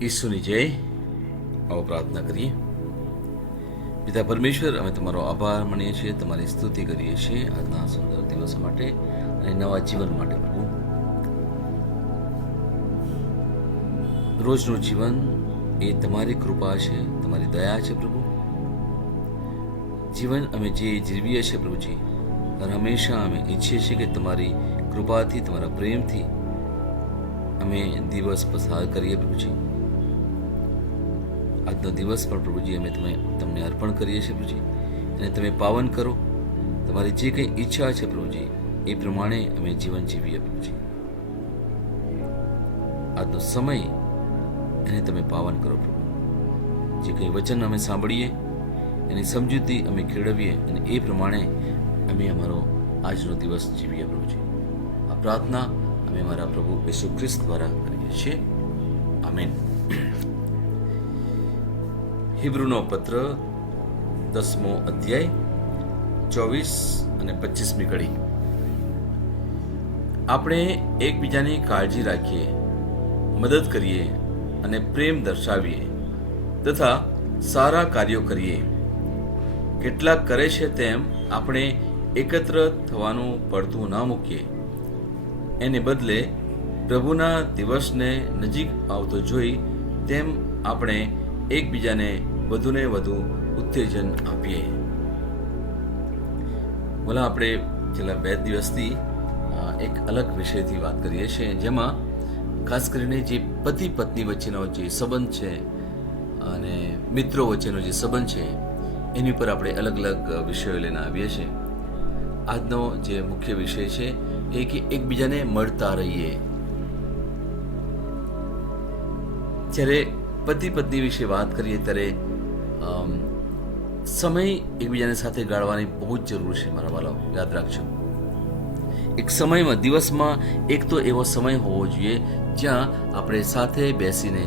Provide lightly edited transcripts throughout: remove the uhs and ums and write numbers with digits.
ઈસુની જય. આવો પ્રાર્થના કરીએ. પિતા પરમેશ્વર, અમે તમારો આભાર માનીએ છીએ, તમારી સ્તુતિ કરીએ છીએ આજના સુંદર દિવસ માટે અને નવા જીવન માટે. પ્રભુ, રોજનું જીવન એ તમારી કૃપા છે, તમારી દયા છે. પ્રભુ, જીવન અમે જે જીવીએ છીએ પ્રભુજી, અને હંમેશા અમે ઈચ્છીએ છીએ કે તમારી કૃપાથી, તમારા પ્રેમથી અમે દિવસ પસાર કરીએ. પ્રભુજી, આજનો દિવસ પણ પ્રભુજી અમે તમને અર્પણ કરીએ છીએ પ્રભુજી, અને તમે પાવન કરો. તમારી જે કંઈ ઈચ્છા છે પ્રભુજી, એ પ્રમાણે અમે જીવન જીવીએ પ્રભુજી. આજનો સમય એને તમે પાવન કરો પ્રભુ. જે કંઈ વચન અમે સાંભળીએ એની સમજૂતી અમે કેળવીએ, અને એ પ્રમાણે અમે અમારો આજનો દિવસ જીવીએ પ્રભુજી. આ પ્રાર્થના અમે અમારા પ્રભુ ઈસુ ખ્રિસ્ત દ્વારા કરીએ છીએ. આમેન. હિબ્રુનો પત્ર 10મો અધ્યાય 24 અને 25મી કડી. આપણે એકબીજાની કાળજી રાખીએ, મદદ કરીએ અને પ્રેમ દર્શાવીએ તથા સારા કાર્યો કરીએ. કેટલાક કરે છે તેમ આપણે એકત્ર થવાનું પડતું ના મૂકીએ. એને બદલે પ્રભુના દિવસને નજીક આવતો જોઈ તેમ આપણે એકબીજાને વધુને વધુ ઉત્તેજન આપીએ. બોલા, આપણે છેલ્લા 2 દિવસથી એક અલગ વિષયથી વાત કરીએ છીએ, જેમાં ખાસ કરીને જે પતિ પત્ની વચ્ચેનો જે સંબંધ છે અને મિત્રો વચ્ચેનો જે સંબંધ છે એની ઉપર આપણે અલગ અલગ વિષયો લઈને આવીએ છીએ. આજનો જે મુખ્ય વિષય છે એ કે એકબીજાને મળતા રહીએ. જ્યારે પતિ પત્ની વિશે વાત કરીએ ત્યારે સમય એકબીજાની સાથે ગાળવાની બહુ જ જરૂર છે મારા વાલાઓ. યાદ રાખજો, એક સમયમાં, દિવસમાં એક તો એવો સમય હોવો જોઈએ જ્યાં આપણે સાથે બેસીને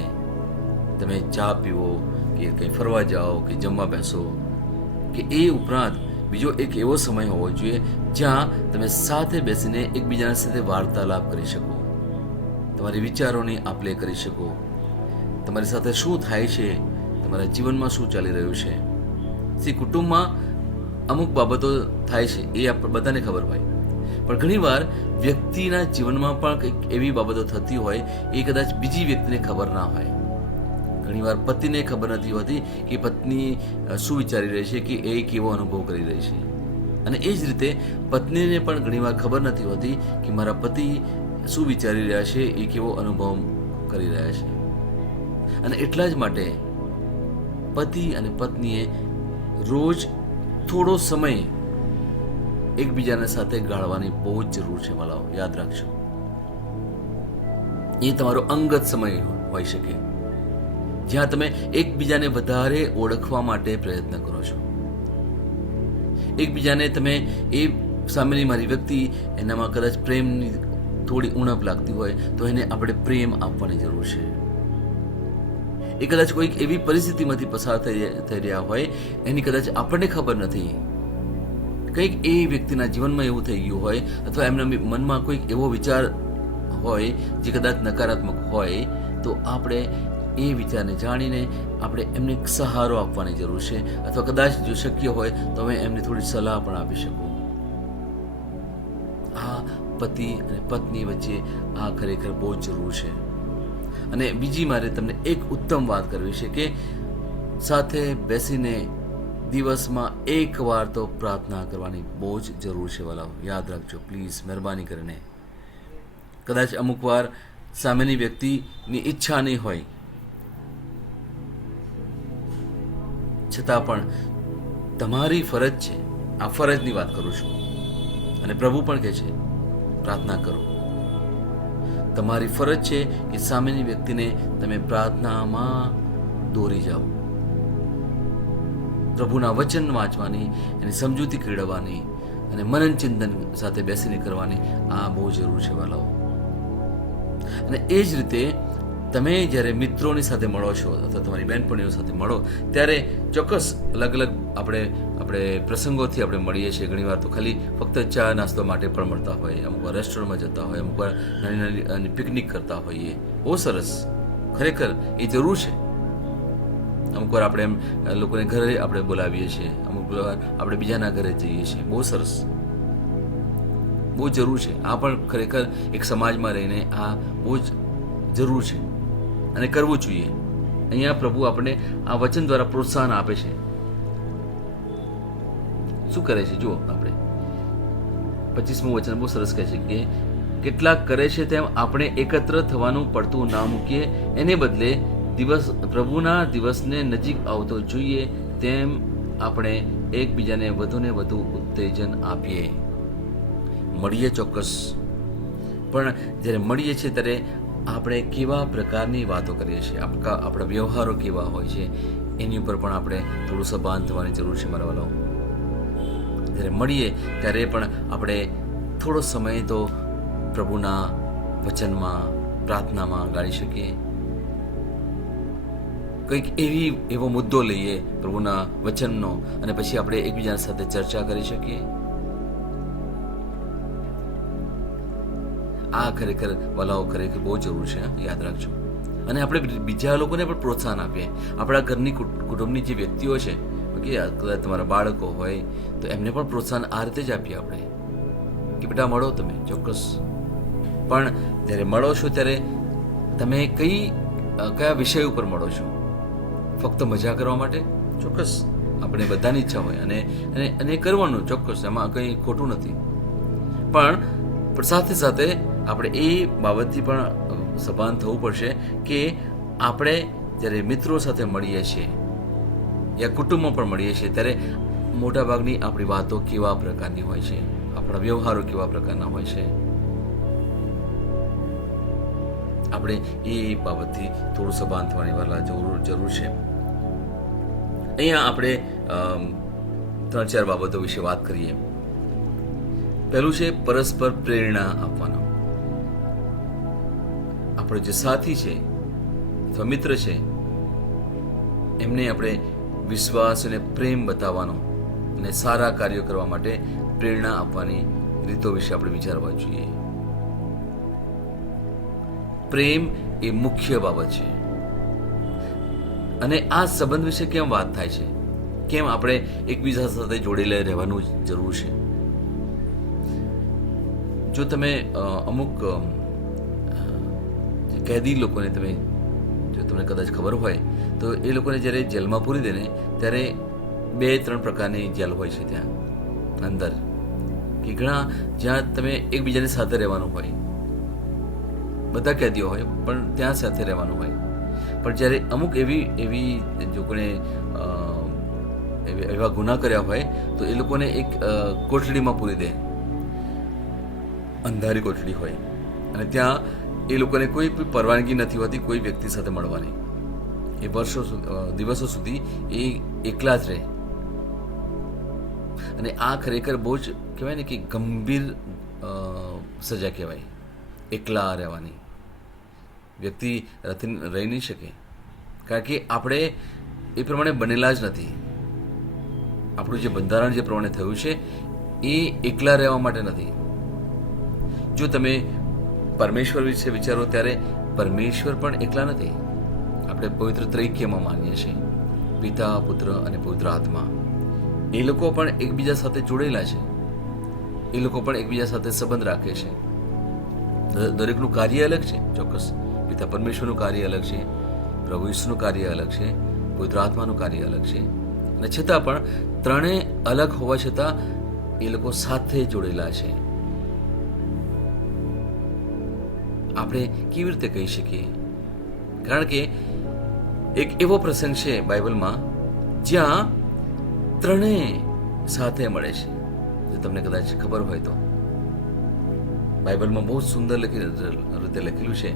તમે ચા પીવો કે કંઈ ફરવા જાઓ કે જમવા બેસો, કે એ ઉપરાંત બીજો એક એવો સમય હોવો જોઈએ જ્યાં તમે સાથે બેસીને એકબીજાની સાથે વાર્તાલાપ કરી શકો, તમારી વિચારોની આપ લે કરી શકો, તમારી સાથે શું થાય છે, તમારા જીવનમાં શું ચાલી રહ્યું છે. કુટુંબમાં અમુક બાબતો થાય છે એ આપણે બધાને ખબર હોય, પણ ઘણીવાર વ્યક્તિના જીવનમાં પણ કંઈક એવી બાબતો થતી હોય એ કદાચ બીજી વ્યક્તિને ખબર ના હોય. ઘણીવાર પતિને ખબર નથી હોતી કે પત્ની શું વિચારી રહી છે, કે એ કેવો અનુભવ કરી રહી છે, અને એ જ રીતે પત્નીને પણ ઘણીવાર ખબર નથી હોતી કે મારા પતિ શું વિચારી રહ્યા છે, એ કેવો અનુભવ કરી રહ્યા છે. અને એટલા જ માટે પતિ અને પત્નીએ રોજ થોડો સમય એકબીજાના સાથે ગાળવાની બહુ જ જરૂર છે વાલાઓ. યાદ રાખજો, એ તમારો અંગત સમય હોઈ શકે જ્યાં તમે એકબીજાને વધારે ઓળખવા માટે પ્રયત્ન કરો છો. એકબીજાને તમે એ સામેની મારી વ્યક્તિ, એનામાં કદાચ પ્રેમની થોડી ઉણપ લાગતી હોય તો એને આપણે પ્રેમ આપવાની જરૂર છે. એ કદાચ કોઈક એવી પરિસ્થિતિમાંથી પસાર થઈ રહ્યા હોય, એની કદાચ આપણને ખબર નથી, કંઈક એ વ્યક્તિના જીવનમાં એવું થઈ ગયું હોય, અથવા એમના મનમાં કોઈક એવો વિચાર હોય જે કદાચ નકારાત્મક હોય, તો આપણે એ વિચારને જાણીને આપણે એમને સહારો આપવાની જરૂર છે, અથવા કદાચ જો શક્ય હોય તો અમે એમને થોડી સલાહ પણ આપી શકું. આ પતિ અને પત્ની વચ્ચે આ ખરેખર બહુ જ જરૂર છે. અને બીજી મારે તમને એક ઉત્તમ વાત કરવી છે કે સાથે બેસીને દિવસમાં એક વાર તો પ્રાર્થના કરવાની બહુ જ જરૂર છે વાલાઓ. યાદ રાખજો પ્લીઝ, મહેરબાની કરીને. કદાચ અમુક વાર સામેની વ્યક્તિની ઈચ્છા નહીં હોય, છતાં પણ તમારી ફરજ છે, આ ફરજની વાત કરું છું, અને પ્રભુ પણ કહે છે પ્રાર્થના કરો. તમારી ફરજ છે કે સામેની વ્યક્તિને તમે પ્રાર્થનામાં દોરી જાઓ. પ્રભુના વચન વાંચવાની, એની સમજૂતી કેળવવાની અને મનન ચિંતન સાથે બેસીને કરવાની આ બહુ જરૂર છે વાલાઓ. અને એ જ રીતે તમે જ્યારે મિત્રોની સાથે મળો છો અથવા તમારી બહેનપણીઓ સાથે મળો ત્યારે ચોક્કસ અલગ અલગ આપણે પ્રસંગોથી આપણે મળીએ છીએ. ઘણીવાર તો ખાલી ફક્ત ચા નાસ્તો માટે પણ મળતા હોય, અમુક વાર રેસ્ટોરન્ટમાં જતા હોય, અમુક વાર નાની નાની પિકનિક કરતા હોઈએ. બહુ સરસ, ખરેખર એ જરૂર છે. અમુક વાર આપણે એમ લોકોને ઘરે આપણે બોલાવીએ છીએ, અમુક વાર આપણે બીજાના ઘરે જઈએ છીએ. બહુ સરસ, બહુ જરૂર છે. આ પણ ખરેખર એક સમાજમાં રહીને આ બહુ જ જરૂર છે અને કરવું જોઈએ. અહીંયા પ્રભુ આપણને આ વચન દ્વારા પ્રોત્સાહન આપે છે. શું કરે છે જુઓ, આપણે 25મું વચન બહુ સરસ કહે છે કે કેટલાક કરે છે તેમ આપણે એકત્ર થવાનું પડતું ના મૂકીએ, એને બદલે પ્રભુના દિવસને નજીક આવતો જોઈએ તેમ આપણે એકબીજાને વધુને વધુ ઉત્તેજન આપીએ. મળીએ ચોક્કસ, પણ જ્યારે મળીએ છીએ ત્યારે આપણે કેવા પ્રકારની વાતો કરીએ છીએ, આપણા વ્યવહારો કેવા હોય છે એની ઉપર પણ આપણે થોડું સભાન થવાની જરૂર છે મારા વાલાઓ. જ્યારે મળીએ ત્યારે પણ આપણે થોડો સમય તો પ્રભુના વચનમાં, પ્રાર્થનામાં ગાળી શકીએ. કંઈક એવો મુદ્દો લઈએ પ્રભુના વચનનો અને પછી આપણે એકબીજા સાથે ચર્ચા કરી શકીએ. આ ખરેખર વાલાઓ ખરેખર બહુ જરૂર છે, યાદ રાખજો. અને આપણે બીજા લોકોને પણ પ્રોત્સાહન આપીએ. આપણા ઘરની કુટુંબની જે વ્યક્તિઓ છે, કે કદાચ તમારા બાળકો હોય તો એમને પણ પ્રોત્સાહન આ રીતે જ આપીએ આપણે કે બેટા મળો તમે ચોક્કસ. પણ જ્યારે મળો છો ત્યારે તમે કયા વિષય ઉપર મળો છો? ફક્ત મજા કરવા માટે? ચોક્કસ, આપણે બધાની ઈચ્છા હોય અને કરવાનું ચોક્કસ, એમાં કંઈ ખોટું નથી. પણ સાથે સાથે આપણે એ બાબતથી પણ સભાન થવું પડશે કે આપણે જ્યારે મિત્રો સાથે મળીએ છીએ યા કુટુંબમાં પણ મળીએ છીએ ત્યારે મોટાભાગની આપણી વાતો કેવા પ્રકારની હોય છે, આપણા વ્યવહારો કેવા પ્રકારના હોય છે, આપણે એ બાબતથી થોડું સભાન થવાની વાલા જરૂર છે. અહીંયા આપણે 3-4 બાબતો વિશે વાત કરીએ. પહેલું છે પરસ્પર પ્રેરણા આપવાનો. આપણો જે સાથી છે અથવા મિત્ર છે એમને આપણે વિશ્વાસ અને પ્રેમ બતાવવાનો અને સારા કાર્યો કરવા માટે પ્રેરણા આપવાની રીતો વિશે આપણે વિચારવા જોઈએ. પ્રેમ એ મુખ્ય બાબત છે. અને આ સંબંધ વિશે કેમ વાત થાય છે, કેમ આપણે એકબીજા સાથે જોડેલા રહેવાનું જરૂર છે. જો તમે અમુક કેદી લોકોને જો તમને કદાચ ખબર હોય તો એ લોકોને જ્યારે જેલમાં પૂરી દે ને ત્યારે 2-3 પ્રકારની જેલ હોય છે ત્યાં અંદર, કે ઘણા જ્યાં તમે એકબીજાની સાથે રહેવાનું હોય, બધા કેદીઓ હોય પણ ત્યાં સાથે રહેવાનું હોય. પણ જ્યારે અમુક એવી લોકોને એવા ગુના કર્યા હોય તો એ લોકોને એક કોટડીમાં પૂરી દે, અંધારી કોટડી હોય, અને ત્યાં એ લોકોને કોઈ પરવાનગી નથી હોતી કોઈ વ્યક્તિ સાથે મળવાની. એ દિવસો સુધી એ એકલા જ રહે. અને આ ખરેખર બહુ જ કહેવાય ને કે ગંભીર સજા કહેવાય, એકલા રહેવાની. વ્યક્તિ રહી નહીં શકે, કારણ કે આપણે એ પ્રમાણે બનેલા જ નથી. આપણું જે બંધારણ જે પ્રમાણે થયું છે એ એકલા રહેવા માટે નથી. જો તમે પરમેશ્વર વિશે વિચારો ત્યારે પરમેશ્વર પણ એકલા નથી. આપણે પવિત્ર ત્રૈક્યમાં માનીએ છીએ, પિતા, પુત્ર અને પવિત્ર આત્મા. એ લોકો પણ એકબીજા સાથે જોડેલા છે, એ લોકો પણ એકબીજા સાથે સંબંધ રાખે છે. દરેકનું કાર્ય અલગ છે, ચોક્કસ. પિતા પરમેશ્વરનું કાર્ય અલગ છે, પ્રભુ ઈસુનું કાર્ય અલગ છે, પવિત્ર આત્માનું કાર્ય અલગ છે, અને છતાં પણ ત્રણેય અલગ હોવા છતાં એ લોકો સાથે જોડેલા છે. આપણે કેવી રીતે કહી શકીએ? કારણ કે એક એવો પ્રસંગ છે બાઇબલમાં જ્યાં ત્રણેય સાથે મળે છે. જો તમને કદાચ ખબર હોય તો બાઇબલમાં બહુ સુંદર રીતે લખેલું છે.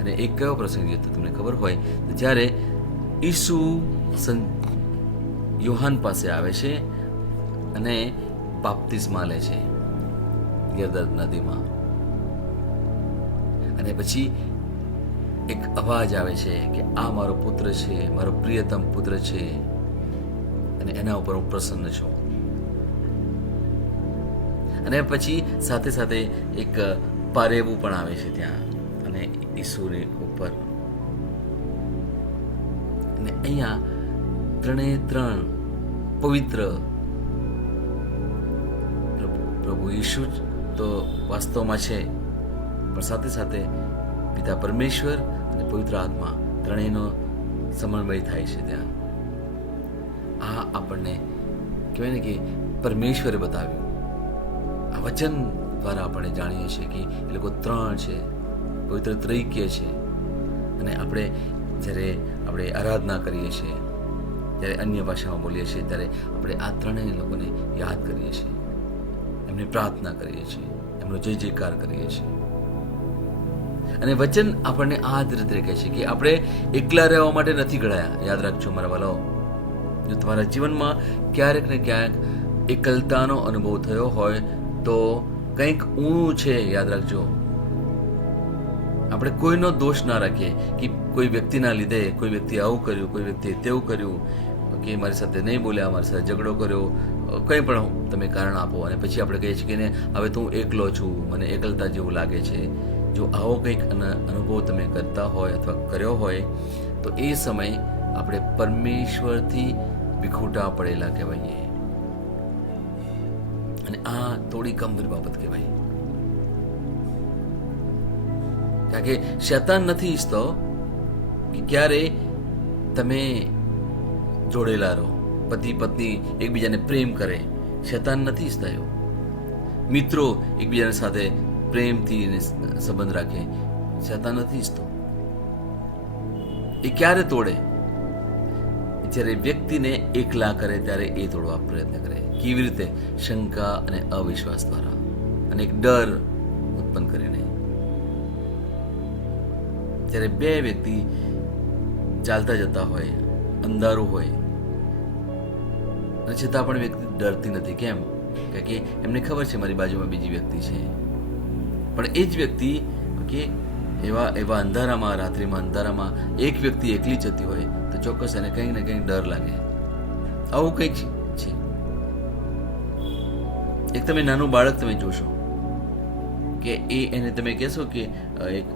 અને એક કયો પ્રસંગ છે તો તમને ખબર હોય તો જ્યારે ઈસુ યોહાન પાસે આવે છે અને બાપ્તિસ્મા લે છે યરદન નદીમાં, અને પછી એક અવાજ આવે છે કે આ મારો પુત્ર છે, મારો પ્રિયતમ પુત્ર છે, અને એના ઉપર હું પ્રસન્ન છું. અને પછી સાથે સાથે એક પારેવું પણ આવે છે ત્યાં, અને ઈસુની ઉપર અને અહીંયા ત્રણ પવિત્ર પ્રભુ ઈસુ તો વાસ્તવમાં છે, પણ સાથે સાથે પિતા પરમેશ્વર અને પવિત્ર આત્મા ત્રણેયનો સમન્વય થાય છે ત્યાં. આ આપણને કહેવાય ને કે પરમેશ્વરે બતાવ્યું. આ વચન દ્વારા આપણે જાણીએ છીએ કે એ લોકો ત્રણ છે, પવિત્ર ત્રૈક્ય છે. અને આપણે જ્યારે આપણે આરાધના કરીએ છીએ, જ્યારે અન્ય ભાષામાં બોલીએ છીએ, ત્યારે આપણે આ ત્રણેય લોકોને યાદ કરીએ છીએ, એમની પ્રાર્થના કરીએ છીએ, એમનો જય જયકાર કરીએ છીએ. અને વચન આપણને આ જ રીતે કહે છે કે આપણે એકલા રહેવા માટે નથી ઘડાયા. યાદ રાખજો મારા વાલાઓ, જો તમારા જીવનમાં ક્યારેક ને ક્યાંક એકલતાનો અનુભવ થયો હોય તો કંઈક ઊણું છે. યાદ રાખજો, આપણે કોઈનો દોષ ના રાખીએ કે કોઈ વ્યક્તિના લીધે કોઈ વ્યક્તિ આવું કર્યું, કોઈ વ્યક્તિએ તેવું કર્યું, કે મારી સાથે નહીં બોલ્યા, મારી સાથે ઝઘડો કર્યો, કંઈ પણ તમે કારણ આપો અને પછી આપણે કહીએ છીએ કે હવે તો હું એકલો છું, મને એકલતા જેવું લાગે છે. જો આવો કંઈક અનુભવ તમે કરતા હોય અથવા કર્યો હોય તો એ સમય આપણે પરમેશ્વરથી વિખૂટા પડેલા કહેવાઈએ. અને આ થોડી ગંભીર બાબત કહેવાય, કારણ કે શૈતાન નથી ઈચ્છતો કે ક્યારે તમે જોડેલા રહો, પતિ પત્ની એકબીજાને પ્રેમ કરે. શૈતાન નથી ઈચ્છતા એવું. મિત્રો એકબીજાની સાથે પ્રેમથી સંબંધ રાખે, શૈતાન નથી ઈચ્છતો. એ ક્યારે તોડે? જ્યારે વ્યક્તિને એકલા કરે ત્યારે એ તોડવા પ્રયત્ન કરે. કેવી રીતે? શંકા અને અવિશ્વાસ દ્વારા, અને એક ડર ઉત્પન્ન કરીને. જ્યારે બે વ્યક્તિ ચાલતા જતા હોય, અંધારું હોય, અને છતાં પણ વ્યક્તિ ડરતી નથી. કેમ? કારણ કે એમને ખબર છે મારી બાજુમાં બીજી વ્યક્તિ છે. પણ એ જ વ્યક્તિ કે એવા અંધારામાં, રાત્રિમાં અંધારામાં એક વ્યક્તિ એકલી જતી હોય તો ચોક્કસ એને કંઈક ને કંઈક ડર લાગે. આવું કંઈક છે. એક તમે નાનું બાળક તમે જોશો કે એને તમે કહેશો કે એક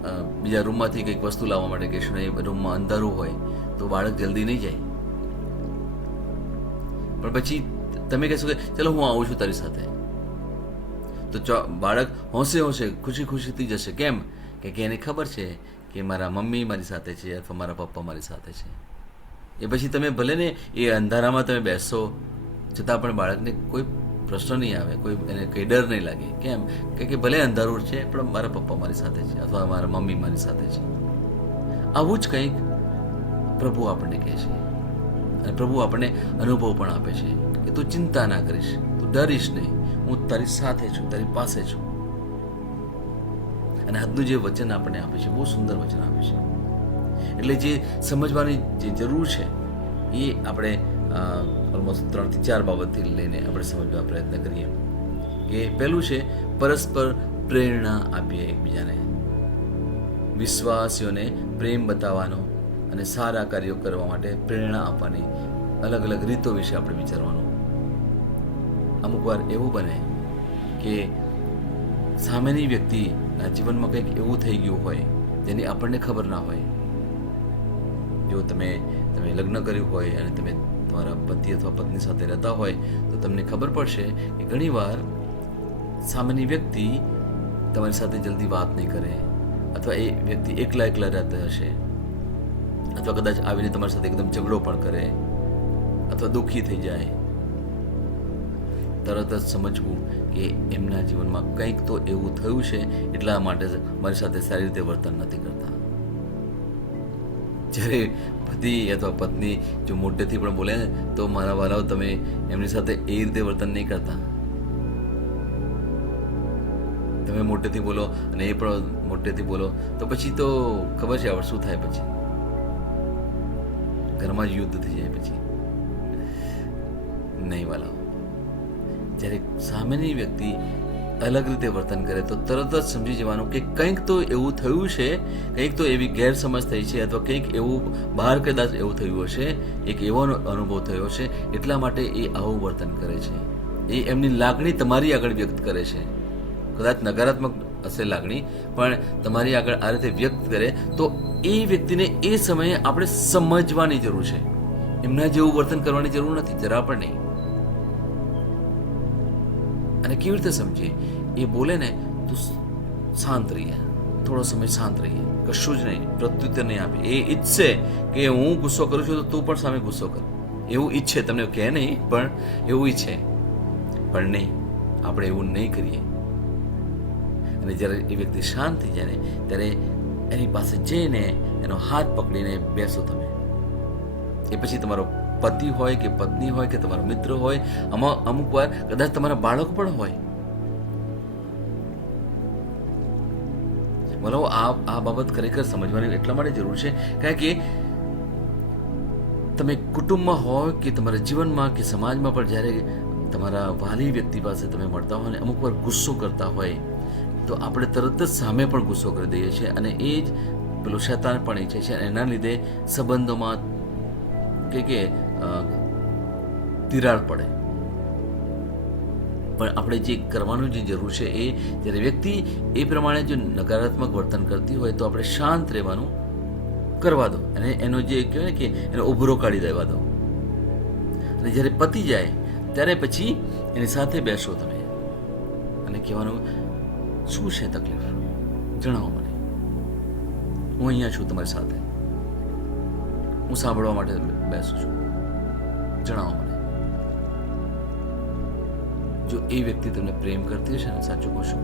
બીજા રૂમમાંથી કંઈક વસ્તુ લાવવા માટે કહેશો ને એ રૂમમાં અંધારું હોય તો બાળક જલ્દી નહીં જાય. પણ પછી તમે કહેશો કે ચલો હું આવું છું તારી સાથે, તો બાળક હોંશે ખુશી ખુશીથી જશે. કેમ? કે એને ખબર છે કે મારા મમ્મી મારી સાથે છે અથવા મારા પપ્પા મારી સાથે છે. એ પછી તમે ભલે ને એ અંધારામાં તમે બેસશો છતાં પણ બાળકને કોઈ પ્રશ્ન નહીં આવે, કોઈ એને કંઈ ડર નહીં લાગે. કેમ? કે ભલે અંધારું છે પણ મારા પપ્પા મારી સાથે છે અથવા મારા મમ્મી મારી સાથે છે. આવું જ કંઈક પ્રભુ આપણને કહે છે, અને પ્રભુ આપણને અનુભવ પણ આપે છે કે તું ચિંતા ના કરીશ, તું ડરીશ નહીં, હું તારી સાથે છું, તારી પાસે છું. અને આજનું જે વચન આપણને આપે છે બહુ સુંદર વચન આપે છે. એટલે જે સમજવાની જે જરૂર છે એ આપણે ઓલમોસ્ટ 3 થી 4 બાબતથી લઈને આપણે સમજવા પ્રયત્ન કરીએ. કે પહેલું છે પરસ્પર પ્રેરણા આપીએ એકબીજાને. વિશ્વાસીઓને પ્રેમ બતાવવાનો અને સારા કાર્યો કરવા માટે પ્રેરણા આપવાની અલગ અલગ રીતો વિશે આપણે વિચારવાનું. અમુક વાર એવું બને કે સામેની વ્યક્તિના જીવનમાં કંઈક એવું થઈ ગયું હોય જેની આપણને ખબર ના હોય. જો તમે લગ્ન કર્યું હોય અને તમે તમારા પતિ અથવા પત્ની સાથે રહેતા હોય તો તમને ખબર પડશે કે ઘણીવાર સામેની વ્યક્તિ તમારી સાથે જલ્દી વાત નહીં કરે, અથવા એ વ્યક્તિ એકલા રહેતા હશે, અથવા કદાચ આવીને તમારી સાથે એકદમ ઝઘડો પણ કરે અથવા દુઃખી થઈ જાય. તરત જ સમજવું કે એમના જીવનમાં કંઈક તો એવું થયું છે, એટલા માટે મારી સાથે સારી રીતે વર્તન નથી કરતા. જ્યારે પતિ અથવા પત્ની જો મોટેથી પણ બોલે ને તો મારા વાલાઓ તમે એમની સાથે એ રીતે વર્તન નહીં કરતા. તમે મોટેથી બોલો અને એ પણ મોટેથી બોલો તો પછી તો ખબર છે શું થાય. પછી ઘરમાં જ યુદ્ધ થઈ જાય. પછી નહીં વાલાઓ, જ્યારે સામેની વ્યક્તિ અલગ રીતે વર્તન કરે તો તરત જ સમજી જવાનું કે કંઈક તો એવું થયું છે, કંઈક તો એવી ગેરસમજ થઈ છે, અથવા કંઈક એવું બહાર કદાચ એવું થયું હશે, એક એવો અનુભવ થયો છે, એટલા માટે એ આવું વર્તન કરે છે. એ એમની લાગણી તમારી આગળ વ્યક્ત કરે છે. કદાચ નકારાત્મક હશે લાગણી, પણ તમારી આગળ આ રીતે વ્યક્ત કરે તો એ વ્યક્તિને એ સમયે આપણે સમજવાની જરૂર છે. એમના જેવું વર્તન કરવાની જરૂર નથી, જરા પણ નહીં. અને કેવી રીતે સમજીએ? એ બોલે ને તો શાંત રહીએ, થોડો સમય શાંત રહીએ, કશું જ નહીં, પ્રત્યુત્તર નહીં આપે. એ ઈચ્છે કે હું ગુસ્સો કરું છું તો તું પણ સામે ગુસ્સો કર, એવું ઈચ્છે, તમને કહે નહીં પણ એવું ઈચ્છે, પણ નહીં, આપણે એવું નહીં કરીએ. અને જ્યારે એ વ્યક્તિ શાંત થઈ જાય ને ત્યારે એની પાસે જઈને એનો હાથ પકડીને બેસો તમે. એ પછી તમારો પતિ હોય કે પત્ની હોય કે તમારો મિત્ર હોય, અમુક વાર કદાચ તમારા બાળકો પણ હોય. બોલો, આ બાબત ખરેખર સમજવાની એટલા માટે જરૂર છે કારણ કે તમે કુટુંબમાં હોય કે તમારા જીવનમાં કે સમાજમાં પણ જ્યારે તમારા વાલી વ્યક્તિ પાસે તમે મળતા હોય ને અમુક વાર ગુસ્સો કરતા હોય તો આપણે તરત જ સામે પણ ગુસ્સો કરી દઈએ છીએ, અને એ જ પેલો શૈતાન પણ ઈચ્છે છે. એના લીધે સંબંધોમાં કે તિરાડ પડે. પણ આપણે જે કરવાનું જે જરૂર છે એ જ્યારે વ્યક્તિ એ પ્રમાણે જો નકારાત્મક વર્તન કરતી હોય તો આપણે શાંત રહેવાનું કરવા દો, અને એનો જે કહેવાય ને કે એનો ઉભરો કાઢી દેવા દો. અને જ્યારે પતી જાય ત્યારે પછી એની સાથે બેસો તમે અને કહેવાનું, શું છે તકલીફ, જણાવો મને, હું અહીંયા છું તમારી સાથે, હું સાંભળવા માટે બેસું છું, જણાવો મને. જો એ વ્યક્તિ તમને પ્રેમ કરતી હશે ને, સાચું કહું છું,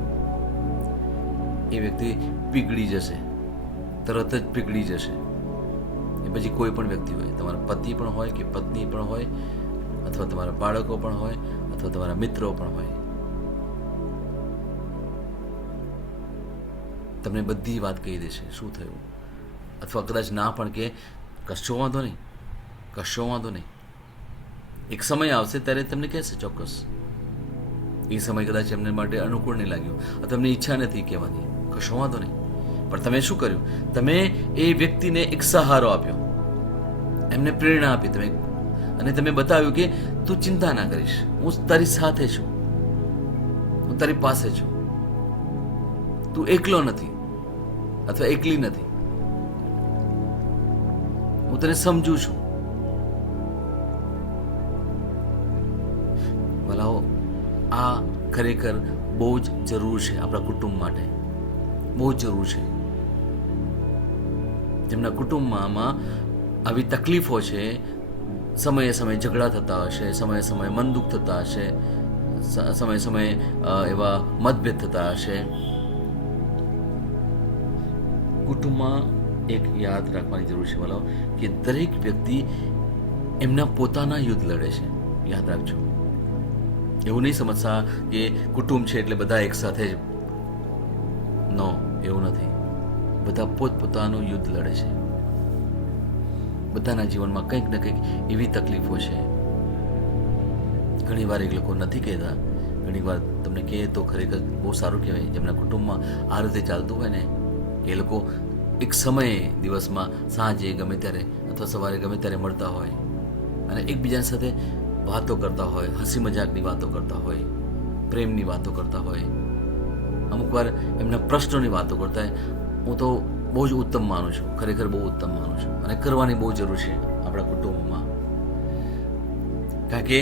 એ વ્યક્તિ પીગળી જશે, તરત જ પીગળી જશે. એ પછી કોઈ પણ વ્યક્તિ હોય, તમારા પતિ પણ હોય કે પત્ની પણ હોય, અથવા તમારા બાળકો પણ હોય, અથવા તમારા મિત્રો પણ હોય, તમને બધી વાત કહી દેશે શું થયું, અથવા કદાચ ના પણ કે કશો વાંધો નહીં, કશો વાંધો નહીં. એક સમય આવશે ત્યારે તમને કહેશે ચોક્કસ. એ સમય કદાચ એમને માટે અનુકૂળ નહીં લાગ્યો, અથવા એમની ઈચ્છા નથી કહેવાની, કશો વાંધો નહીં. પણ તમે શું કર્યું? તમે એ વ્યક્તિને એક સહારો આપ્યો, એમને પ્રેરણા આપી તમે, અને તમે બતાવ્યું કે તું ચિંતા ના કરીશ, હું તારી સાથે છું, હું તારી પાસે છું, તું એકલો નથી અથવા એકલી નથી, હું તને સમજુ છું. ભલાઓ, આ ખરેખર બહુ જ જરૂર છે આપણા કુટુંબ માટે, બહુ જ જરૂર છે. જેમના કુટુંબમાં આવી તકલીફો છે, સમયે સમયે ઝઘડા થતા હશે, સમયે સમયે મન દુઃખ થતા હશે, સમયે સમયે એવા મતભેદ થતા હશે. કુટુંબમાં એક યાદ રાખવાની જરૂર છે ભલાઓ કે દરેક વ્યક્તિ એમના પોતાના યુદ્ધ લડે છે. યાદ રાખજો, એવું નહીં સમજતા કે કુટુંબ છે એટલે બધા એક સાથે જ. નો, એવું નથી. બધા પોતપોતાનું યુદ્ધ લડે છે. બધાના જીવનમાં કંઈક ને કંઈક એવી તકલીફો છે. ઘણી વાર એક લોકો નથી કહેતા, ઘણી વાર તમને કહે તો ખરેખર બહુ સારું કહેવાય. જેમના કુટુંબમાં આ રીતે ચાલતું હોય ને, એ લોકો એક સમયે દિવસમાં સાંજે ગમે ત્યારે અથવા સવારે ગમે ત્યારે મળતા હોય અને એકબીજા સાથે વાતો કરતા હોય, હસી મજાકની વાતો કરતા હોય, પ્રેમની વાતો કરતા હોય, અમુક વાર એમના પ્રશ્નોની વાતો કરતા હોય. હું તો બહુ જ ઉત્તમ માનું છું, ખરેખર બહુ ઉત્તમ માનું છું, અને કરવાની બહુ જરૂર છે આપણા કુટુંબમાં. કારણ કે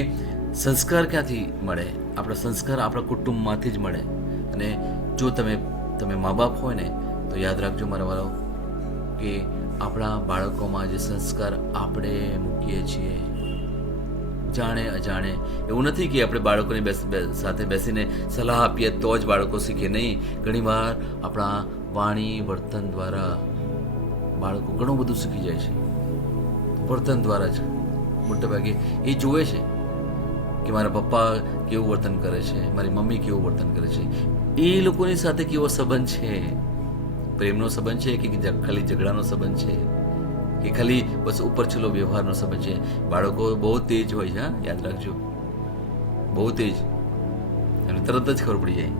સંસ્કાર ક્યાંથી મળે? આપણા સંસ્કાર આપણા કુટુંબમાંથી જ મળે. અને જો તમે મા બાપ હોય ને તો યાદ રાખજો મારા વાળો કે આપણા બાળકોમાં જે સંસ્કાર આપણે મૂકીએ છીએ જાણે અજાણે, એવું નથી કે આપણે બાળકોની સાથે બેસીને સલાહ આપીએ તો જ બાળકો શીખે. નહીં, ઘણીવાર આપણા વાણી વર્તન દ્વારા બાળકો ઘણું બધું શીખી જાય છે. વર્તન દ્વારા જ મોટા ભાગે એ જુએ છે કે મારા પપ્પા કેવું વર્તન કરે છે, મારી મમ્મી કેવું વર્તન કરે છે, એ લોકોની સાથે કેવો સંબંધ છે, પ્રેમનો સંબંધ છે કે ખાલી ઝઘડાનો સંબંધ છે કે ખાલી બસ ઉપર છેલ્લો વ્યવહારનો સંબંધ છે. બાળકો બહુ તેજ હોય છે, યાદ રાખજો, બહુ તેજ, અને તરત જ ખબર પડી જાય.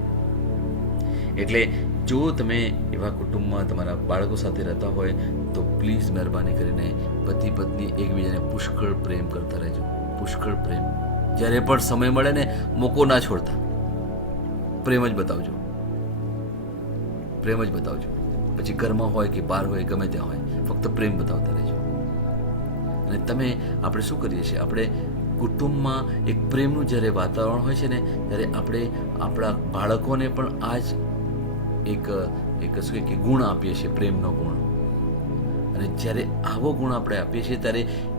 એટલે જો તમે એવા કુટુંબમાં તમારા બાળકો સાથે રહેતા હોય તો પ્લીઝ મહેરબાની કરીને પતિ પત્ની એકબીજાને પુષ્કળ પ્રેમ કરતા રહેજો, પુષ્કળ પ્રેમ. જ્યારે પણ સમય મળે ને મોકો ના છોડતા, પ્રેમ જ બતાવજો. પ્રેમ જ બતાવજો. પછી ઘરમાં હોય કે બહાર હોય, ગમે ત્યાં હોય, ફક્ત પ્રેમ બતાવતા રહેજો. અને આપણે શું કરીએ છીએ, આપણે કુટુંબમાં એક પ્રેમનું જ્યારે વાતાવરણ હોય છે ને, ત્યારે આપણે આપણા બાળકોને પણ આ જ એક શું કે ગુણ આપીએ છીએ, પ્રેમનો ગુણ. અને જ્યારે આવો ગુણ આપણે આપીએ છીએ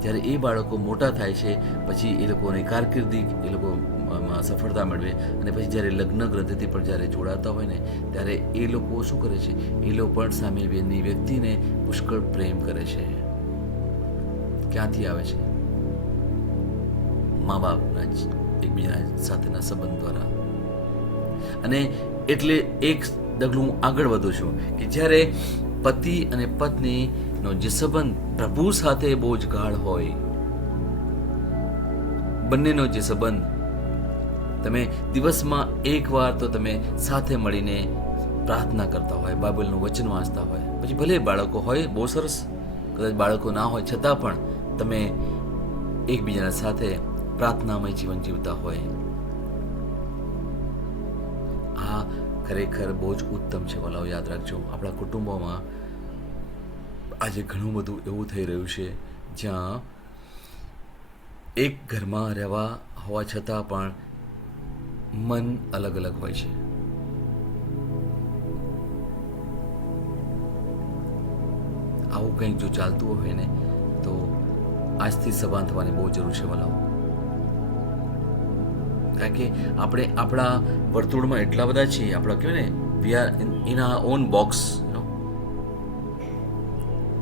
જ્યારે એ બાળકો મોટા થાય છે, પછી એ લોકોની કારકિર્દી એ લોકોમાં સફળતા મેળવે, અને પછી જ્યારે લગ્ન ગ્રંથિથી પણ જ્યારે જોડાતા હોય ને, ત્યારે એ લોકો શું કરે છે, એ લોકો પણ સામેની વ્યક્તિને પુષ્કળ પ્રેમ કરે છે. ક્યાંથી આવે છે? મા બાપના જ એકબીજા સાથેના સંબંધ દ્વારા. અને એટલે એક ડગલું હું આગળ વધું છું કે જ્યારે પતિ અને પત્નીનો જે સંબંધ પ્રભુ સાથે બહુ જ ગાઢ હોય, બંનેનો જે સંબંધ, તમે દિવસમાં એકવાર તો તમે સાથે મળીને પ્રાર્થના કરતા હોય, બાઇબલનું વચન વાંચતા હોય, પછી ભલે બાળકો હોય, બહુ સરસ, કદાચ બાળકો ના હોય છતાં પણ તમે એકબીજાના સાથે પ્રાર્થનામય જીવન જીવતા હોય, આ ખરેખર બહુ જ ઉત્તમ છે. વાલાઓ, યાદ રાખજો, આપણા કુટુંબોમાં આજે ઘણું બધું એવું થઈ રહ્યું છે જ્યાં એક ઘરમાં રહેવા હોવા છતાં પણ મન અલગ અલગ હોય છે. આવું કંઈક જો ચાલતું હોય ને, તો આજથી સભાન થવાની બહુ જરૂર છે વાલાઓ. કારણ કે આપણે આપણા વર્તુળમાં એટલા બધા છીએ, આપણા કહેવાય ને, we are in are on box.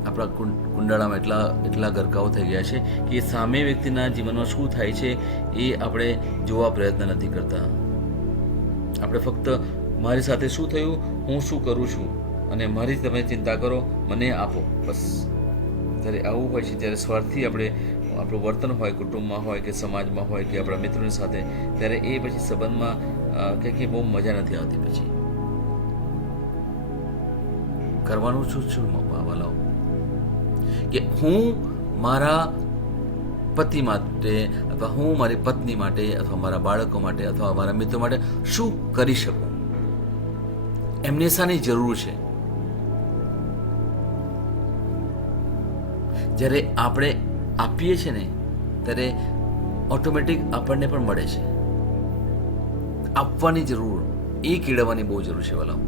આપણા કુંડાળામાં એટલા ગરકાઓ થઈ ગયા છે કે સામે વ્યક્તિના જીવનમાં શું થાય છે એ આપણે જોવા પ્રયત્ન નથી કરતા. આપણે ફક્ત મારી સાથે શું થયું, હું શું કરું છું, અને મારી તમે ચિંતા કરો, મને આપો, બસ. જ્યારે આવું હોય છે, ત્યારે સ્વાર્થી આપણું વર્તન હોય, કુટુંબમાં હોય કે સમાજમાં હોય કે આપણા મિત્રોની સાથે, ત્યારે એ પછી સંબંધમાં કંઈક બહુ મજા નથી આવતી. પછી કરવાનું શું વાલાઓ, કે હું મારા પતિ માટે, અથવા હું મારી પત્ની માટે, અથવા મારા બાળકો માટે, અથવા મારા મિત્રો માટે શું કરી શકું, એમને શાની જરૂર છે. જ્યારે આપણે આપીએ છીએ ને, ત્યારે ઓટોમેટિક આપણને પણ મળે છે. આપવાની જરૂર, એ કેળવવાની બહુ જરૂર છે વાલાઓ.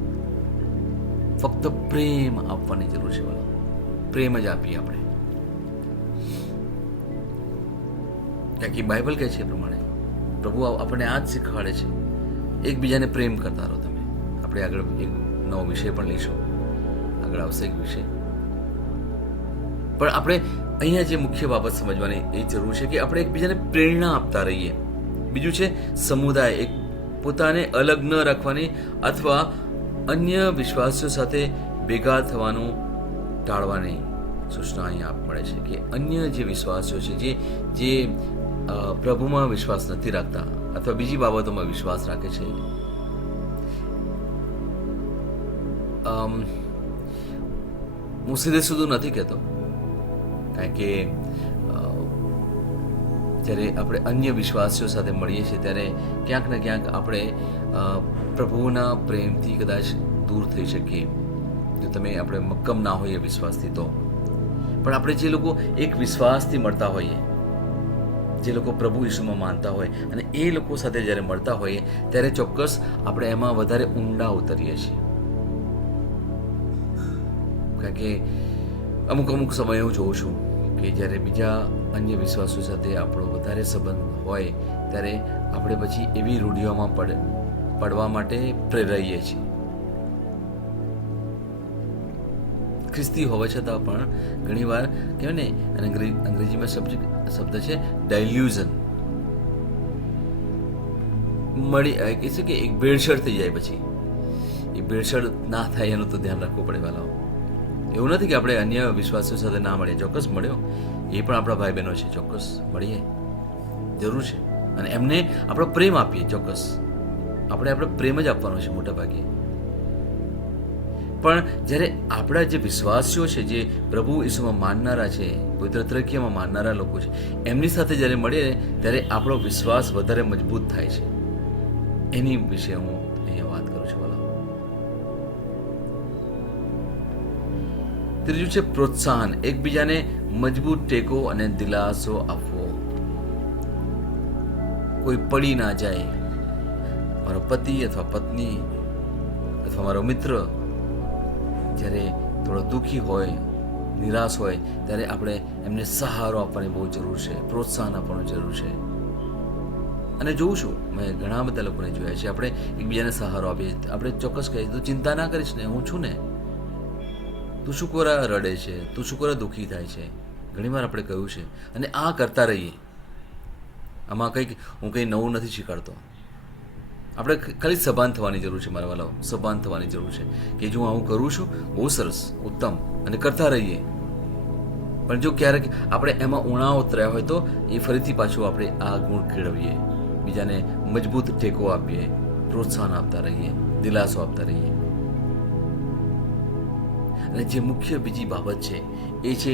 ફક્ત પ્રેમ આપવાની જરૂર છે વાલાઓ. પ્રેમ જ આપીએ આપણે. કારણ કે બાઇબલ કહે છે એ પ્રમાણે, પ્રભુ આપણને આ જ શીખવાડે છે, એકબીજાને પ્રેમ કરતા રહો તમે. આપણે આગળ એક નવો વિષય પણ લઈશું, આગળ આવશે એક વિષય. પણ આપણે અહીંયા જે મુખ્ય બાબત સમજવાની એ જરૂર છે કે આપણે એકબીજાને પ્રેરણા આપતા રહીએ. બીજું છે સમુદાય, એક પોતાને અલગ ન રાખવાની અથવા અન્ય વિશ્વાસીઓ સાથે ભેગા થવાનું ટાળવાની સૂચના અહીંયા મળે છે. કે અન્ય જે વિશ્વાસીઓ છે, જે પ્રભુમાં વિશ્વાસ નથી રાખતા અથવા બીજી બાબતોમાં વિશ્વાસ રાખે છે, હું સીધું નથી કહેતો, કારણ કે જ્યારે આપણે અન્ય વિશ્વાસીઓ સાથે મળીએ છીએ ત્યારે ક્યાંક ને ક્યાંક આપણે પ્રભુના પ્રેમથી કદાચ દૂર થઈ શકીએ, જો આપણે મક્કમ ના હોઈએ વિશ્વાસથી તો. પણ આપણે જે લોકો એક વિશ્વાસથી મળતા હોઈએ, જે લોકો પ્રભુ ઈસુમાં માનતા હોય, અને એ લોકો સાથે જ્યારે મળતા હોઈએ, ત્યારે ચોક્કસ આપણે એમાં વધારે ઊંડા ઉતરીએ છીએ. કારણ કે અમુક સમય હું જોઉં છું કે જ્યારે બીજા અન્ય વિશ્વાસો સાથે આપણો વધારે સંબંધ હોય, ત્યારે આપણે પછી એવી રૂઢિઓમાં પડવા માટે પ્રેરાઈએ છીએ. ખ્રિસ્તી હોવા છતાં પણ ઘણીવાર કહેવાય ને, અંગ્રેજીમાં શબ્દ છે ડાયલ્યુઝન, કે છે કે એક ભેળસેળ થઈ જાય. પછી એ ભેળસેળ ના થાય એનું તો ધ્યાન રાખવું પડે વાલાઓ. એવું નથી કે આપણે અન્ય વિશ્વાસીઓ સાથે ના મળીએ, ચોક્કસ મળ્યો, એ પણ આપણા ભાઈ બહેનો છે, ચોક્કસ મળીએ, જરૂર છે. અને એમને આપણો પ્રેમ આપીએ, ચોક્કસ આપણે પ્રેમ જ આપવાનો છે મોટા ભાગે. પણ જ્યારે આપણા જે વિશ્વાસીઓ છે, જે પ્રભુ ઈસુમાં માનનારા છે, પવિત્ર ત્રિકીયમાં માનનારા લોકો છે, એમની સાથે જ્યારે મળીએ ત્યારે આપણો વિશ્વાસ વધારે મજબૂત થાય છે. એની વિશે હું અહીંયા વાત કરું છું વાલા. ત્રીજું છે પ્રોત્સાહન, એકબીજાને મજબૂત ટેકો અને દિલાસો આપવો. કોઈ પડી ના જાય. મારો પતિ અથવા પત્ની અથવા મારો મિત્ર જ્યારે થોડો દુઃખી હોય, નિરાશ હોય, ત્યારે આપણે એમને સહારો આપવાની બહુ જરૂર છે, પ્રોત્સાહન આપવાની જરૂર છે. અને જોઉં છું, મેં ઘણા બધા લોકોને જોયા છે, આપણે એકબીજાને સહારો આપીએ. આપણે ચોક્કસ કહીએ, તું ચિંતા ના કરીશ ને, હું છું ને, તું શું કોરા રડે છે, તું શું કોરા દુઃખી થાય છે, ઘણીવાર આપણે કહ્યું છે. અને આ કરતા રહીએ. આમાં કંઈક હું કંઈ નવું નથી શીખવાડતો. આપણે ખાલી સભાન થવાની જરૂર છે મારા વાલાઓ, સભાન થવાની જરૂર છે કે જો હું કરું છું બહુ સરસ, ઉત્તમ, અને કરતા રહીએ. પણ જો ક્યારેક આપણે એમાં ઉણા ઉતર્યા હોય તો એ ફરીથી પાછું આપણે આ ગુણ કેળવીએ, બીજાને મજબૂત ટેકો આપીએ, પ્રોત્સાહન આપતા રહીએ, દિલાસો આપતા રહીએ. અને જે મુખ્ય બીજી બાબત છે એ છે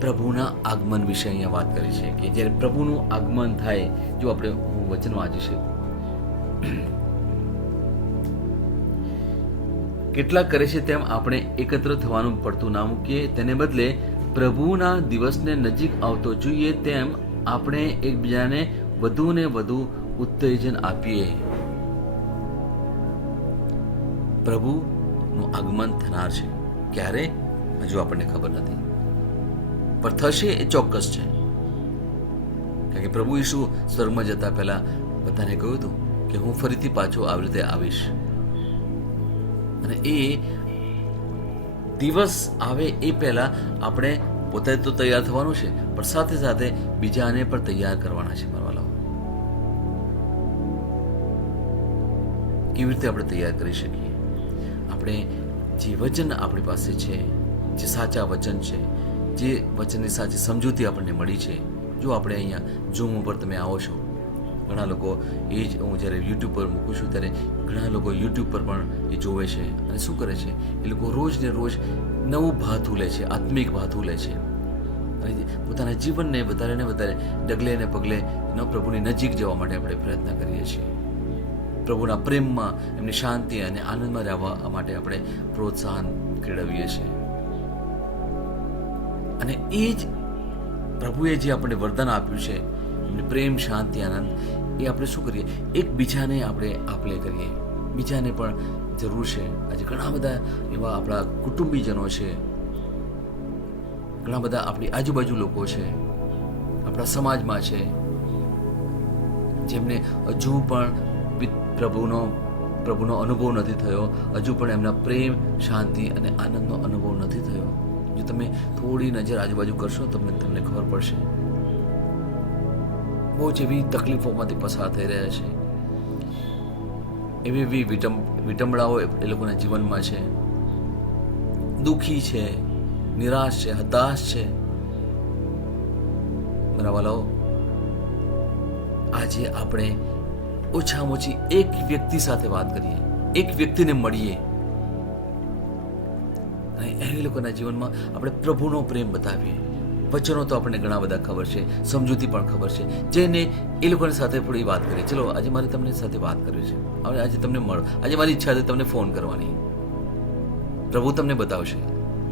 પ્રભુના આગમન વિશે અહીંયા વાત કરી છે કે જ્યારે પ્રભુનું આગમન થાય, જો આપણે હું વચન વાંચીશ, કેટલાક કરે છે તેમ આપણે એકત્ર થવાનું પડતું ના મૂકીએ, તેને બદલે પ્રભુના દિવસને નજીક આવતો જોઈએ તેમ આપણે એકબીજાને વધુ ને વધુ ઉત્તેજન આપીએ. પ્રભુનું આગમન થનાર છે. ક્યારે? હજુ આપણને ખબર નથી, પણ થશે એ ચોક્કસ છે. કારણ કે પ્રભુ ઈસુ સ્વર્ગમાં જતા પહેલા બધાને કહ્યું હતું કે હું ફરીથી પાછો આવી રીતે આવીશ. અને એ દિવસ આવે એ પહેલા આપણે પોતે તો તૈયાર થવાનું છે, પણ સાથે સાથે બીજાને પણ તૈયાર કરવાના છે. મારા વાલાઓ, કેવી રીતે આપણે તૈયાર કરી શકીએ? આપણે જે વચન આપણી પાસે છે, જે સાચા વચન છે, જે વચનની સાચી સમજૂતી આપણને મળી છે. જો આપણે અહીંયા ઝૂમ ઉપર તમે આવો છો, ઘણા લોકો એ જ હું જ્યારે યુટ્યુબ પર મૂકું છું ત્યારે ઘણા લોકો યુટ્યુબ પર પણ એ જોવે છે. અને શું કરે છે? એ લોકો રોજ ને રોજ નવું ભાથું લે છે, આત્મિક ભાથું લે છે, અને પોતાના જીવનને વધારે ને વધારે ડગલે ને પગલે પ્રભુની નજીક જવા માટે આપણે પ્રયત્ન કરીએ છીએ. પ્રભુના પ્રેમમાં, એમની શાંતિ અને આનંદમાં રહેવા માટે આપણે પ્રોત્સાહન કેળવીએ છીએ. અને એ જ પ્રભુએ જે આપણને વરદાન આપ્યું છે, એમની પ્રેમ, શાંતિ, આનંદ, એ આપણે શું કરીએ? એકબીજાને આપણે આપલે કરીએ. બીજાને પણ જરૂર છે. આજે ઘણા બધા એવા આપણા કુટુંબીજનો છે, ઘણા બધા આપણી આજુબાજુ લોકો છે, આપણા સમાજમાં છે, જેમને હજુ પણ પ્રભુનો અનુભવ નથી થયો, હજુ પણ એમના પ્રેમ, શાંતિ અને આનંદનો અનુભવ નથી થયો. જો તમે થોડી નજર આજુબાજુ કરશો તમને ખબર પડશે. બહુ જ એવી તકલીફોમાંથી પસાર થઈ રહ્યા છે, એવી વિટંબળાઓ એ લોકોના જીવનમાં છે, દુઃખી છે, નિરાશ છે, હતાશ છે. મારા વાલાઓ, આજે આપણે ઓછામાં ઓછી એક વ્યક્તિ સાથે વાત કરીએ, એક વ્યક્તિને મળીએ, અને એ લોકોના જીવનમાં આપણે પ્રભુનો પ્રેમ બતાવીએ. વચનો તો આપણને ઘણા બધા ખબર છે, સમજૂતી પણ ખબર છે, જેને એ લોકોની સાથે થોડી વાત કરીએ. ચલો, આજે મારે તમને સાથે વાત કરવી છે, હવે આજે તમને મળો, આજે મારી ઈચ્છા છે તમને ફોન કરવાની. પ્રભુ તમને બતાવશે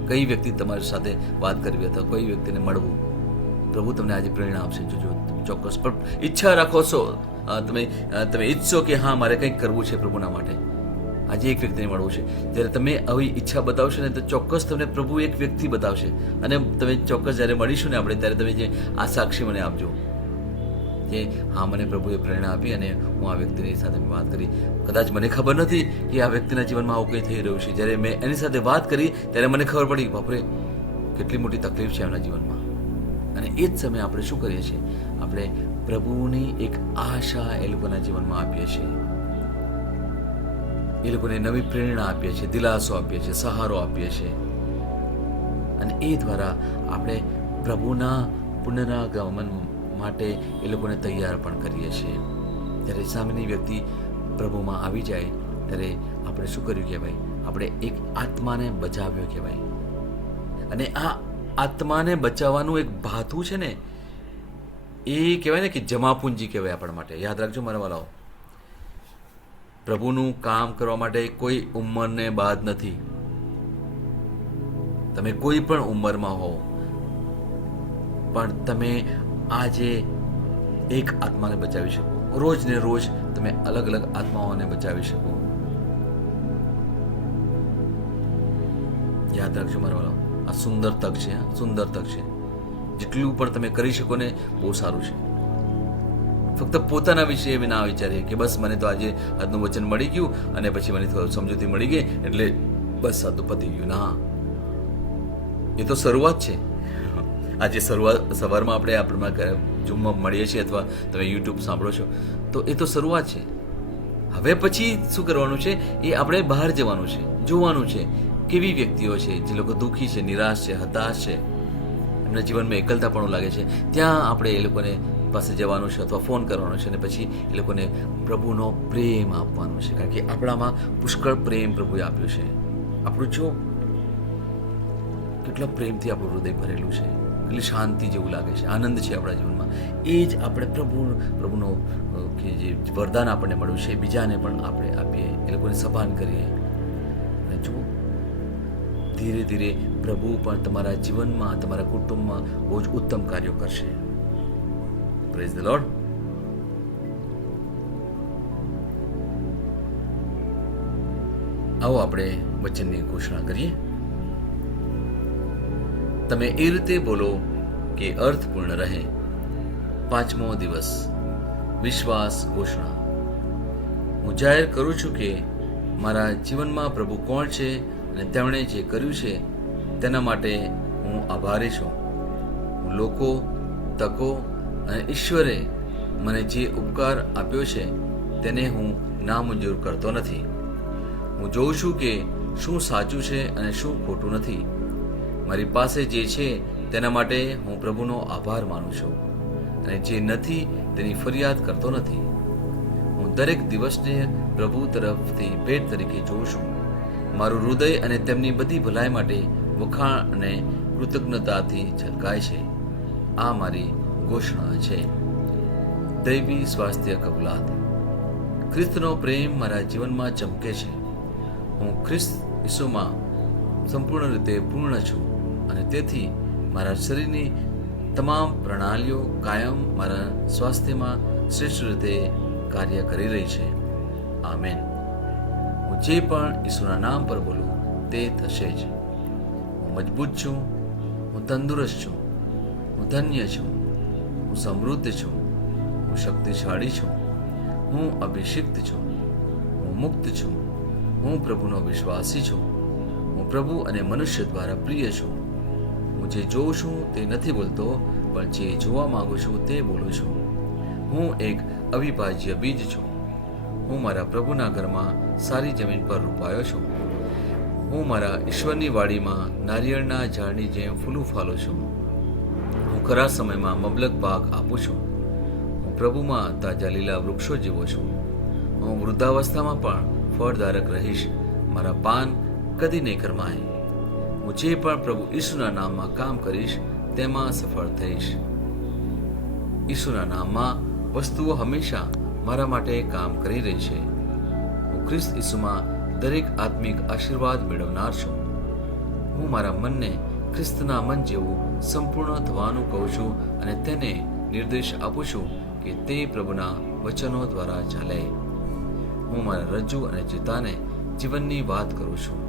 કઈ વ્યક્તિ તમારી સાથે વાત કરવી અથવા કઈ વ્યક્તિને મળવું. પ્રભુ તમને આજે પ્રેરણા આપશે. જોજો, ચોક્કસ. પણ ઈચ્છા રાખો છો, તમે ઈચ્છો કે હા મારે કંઈક કરવું છે પ્રભુના માટે, આજે એક વ્યક્તિને મળવું છે. જ્યારે તમે આવી ઈચ્છા બતાવશો ને તો ચોક્કસ તમને પ્રભુ એક વ્યક્તિ બતાવશે. અને તમે ચોક્કસ જ્યારે મળીશું ને આપણે, ત્યારે તમે જે આ સાક્ષી મને આપજો કે હા, મને પ્રભુએ પ્રેરણા આપી અને હું આ વ્યક્તિની સાથે વાત કરી. કદાચ મને ખબર નથી કે આ વ્યક્તિના જીવનમાં આવું કંઈ થઈ રહ્યું છે. જ્યારે મેં એની સાથે વાત કરી ત્યારે મને ખબર પડી, બાપરે, કેટલી મોટી તકલીફ છે એમના જીવનમાં. અને એ જ સમયે આપણે શું કરીએ છીએ? આપણે પ્રભુની એક આશા એ લોકોના જીવનમાં આપીએ છીએ, એ લોકોને નવી પ્રેરણા આપીએ છીએ, દિલાસો આપીએ છીએ, સહારો આપીએ છીએ. અને એ દ્વારા આપણે પ્રભુના પુનરાગમન માટે એ લોકોને તૈયાર પણ કરીએ છીએ. જ્યારે સામેની વ્યક્તિ પ્રભુમાં આવી જાય ત્યારે આપણે શું કર્યું કહેવાય? આપણે એક આત્માને બચાવ્યો કહેવાય. અને આ આત્માને બચાવવાનું એક ભાથું છે ને, એ કહેવાય ને કે જમાપુંજી કહેવાય આપણા માટે. યાદ રાખજો મારા વાલાઓ, પ્રભુનું કામ કરવા માટે કોઈ ઉંમરને બાદ નથી. તમે કોઈ પણ ઉંમરમાં હો, પણ તમે આજે એક આત્માને બચાવી શકો. રોજ ને રોજ તમે અલગ અલગ આત્માઓને બચાવી શકો. યાદ રાખજો મારા વાળા, આ સુંદર તક છે, સુંદર તક છે. જેટલું પણ તમે કરી શકો ને બહુ સારું છે. ફક્ત પોતાના વિશે એમ ના વિચારીએ કે બસ મને તો આજે આજનું વચન મળી ગયું અને પછી મને થોડું સમજૂતી મળી ગઈ એટલે બસ આ તો પતી ગયું. ના, એ તો શરૂઆત છે. આજે સવારમાં આપણે આપણા ઝૂમમાં મળીએ છીએ અથવા તમે યુટ્યુબ સાંભળો છો તો એ તો શરૂઆત છે. હવે પછી શું કરવાનું છે એ આપણે બહાર જવાનું છે, જોવાનું છે કેવી વ્યક્તિઓ છે જે લોકો દુઃખી છે, નિરાશ છે, હતાશ છે, એમના જીવનમાં એકલતા પણ લાગે છે. ત્યાં આપણે એ લોકોને પાસે જવાનું છે અથવા ફોન કરવાનો છે અને પછી એ લોકોને પ્રભુનો પ્રેમ આપવાનો છે. કારણ કે આપણામાં પુષ્કળ પ્રેમ પ્રભુએ આપ્યો છે. આપણું જો કેટલા પ્રેમથી આપણું હૃદય ભરેલું છે, એટલી શાંતિ જેવું લાગે છે, આનંદ છે આપણા જીવનમાં. એ જ આપણે પ્રભુનો કે જે વરદાન આપણને મળ્યું છે બીજાને પણ આપણે આપીએ, એ લોકોને સભાન કરીએ. અને જુઓ, ધીરે ધીરે પ્રભુ પણ તમારા જીવનમાં, તમારા કુટુંબમાં બહુ જ ઉત્તમ કાર્યો કરશે. Praise the lord. આવો આપણે વચનની ઘોષણા કરીએ. તમે એ રીતે બોલો કે અર્થપૂર્ણ રહે. 5મો દિવસ, વિશ્વાસ ઘોષણા. હું જાહેર કરું છું કે મારા જીવનમાં પ્રભુ કોણ છે અને તેમણે જે કર્યું છે તેના માટે હું આભારી છું. હું લોકો, તકો અને ઈશ્વરે મને જે ઉપકાર આપ્યો છે તેને હું નામંજૂર કરતો નથી. હું જોઉં છું કે શું સાચું છે અને શું ખોટું નથી. મારી પાસે જે છે તેના માટે હું પ્રભુનો આભાર માનું છું અને જે નથી તેની ફરિયાદ કરતો નથી. હું દરેક દિવસને પ્રભુ તરફથી ભેટ તરીકે જોઉં છું. મારું હૃદય અને તેમની બધી ભલાઈ માટે વખાણ અને કૃતજ્ઞતાથી છલકાય છે. આ મારી ઘોષણા છે. દૈવી સ્વાસ્થ્ય કબૂલાત. ખ્રિસ્તનો પ્રેમ મારા જીવનમાં ચમકે છે. હું ખ્રિસ્ત ઈસુમાં સંપૂર્ણ રીતે પૂર્ણ છું અને તેથી મારા શરીરની તમામ પ્રણાલીઓ કાયમ મારા સ્વાસ્થ્યમાં શ્રેષ્ઠ રીતે કાર્ય કરી રહી છે. આમેન. હું જે પણ ઈસુના નામ પર બોલું તે થશે જ. હું મજબૂત છું, હું તંદુરસ્ત છું, હું ધન્ય છું, હું સમૃદ્ધ છું, હું શક્તિશાળી છું, હું અભિષિક્ત છું, હું મુક્ત છું, હું પ્રભુનો વિશ્વાસી છું, હું પ્રભુ અને મનુષ્ય દ્વારા પ્રિય છું. હું જે જોઉં છું તે નથી બોલતો, પણ જે જોવા માંગુ છું તે બોલું છું. હું એક અવિભાજ્ય બીજ છું. હું મારા પ્રભુના ઘરમાં સારી જમીન પર રોપાયો છું. હું મારા ઈશ્વરની વાડીમાં નારિયેળના ઝાડની જેમ ફૂલું ફાલું છું. હું ખરા સમયમાં મબલક પાક આપું છું. હું પ્રભુમાં તાજા લીલા વૃક્ષો જેવો છું. હું વૃદ્ધાવસ્થામાં પણ ફળદારક રહીશ. મારા પાન કદી નહીં કરમાય. હું જે પણ પ્રભુ ઈસુના નામમાં કામ કરીશ તેમાં સફળ થઈશ. ઈસુના નામમાં વસ્તુઓ હંમેશા મારા માટે કામ કરી રહી છે. હું ખ્રિસ્ત ઈસુમાં દરેક આત્મિક આશીર્વાદ મેળવનાર છું. હું મારા મનને ખ્રિસ્તના મન જેવું સંપૂર્ણ થવાનું કહું છું અને તેને નિર્દેશ આપું છું કે તે પ્રભુના વચનો દ્વારા ચાલે. હું મારા રજ્જુ અને ચિત્તાને જીવનની વાત કરું છું.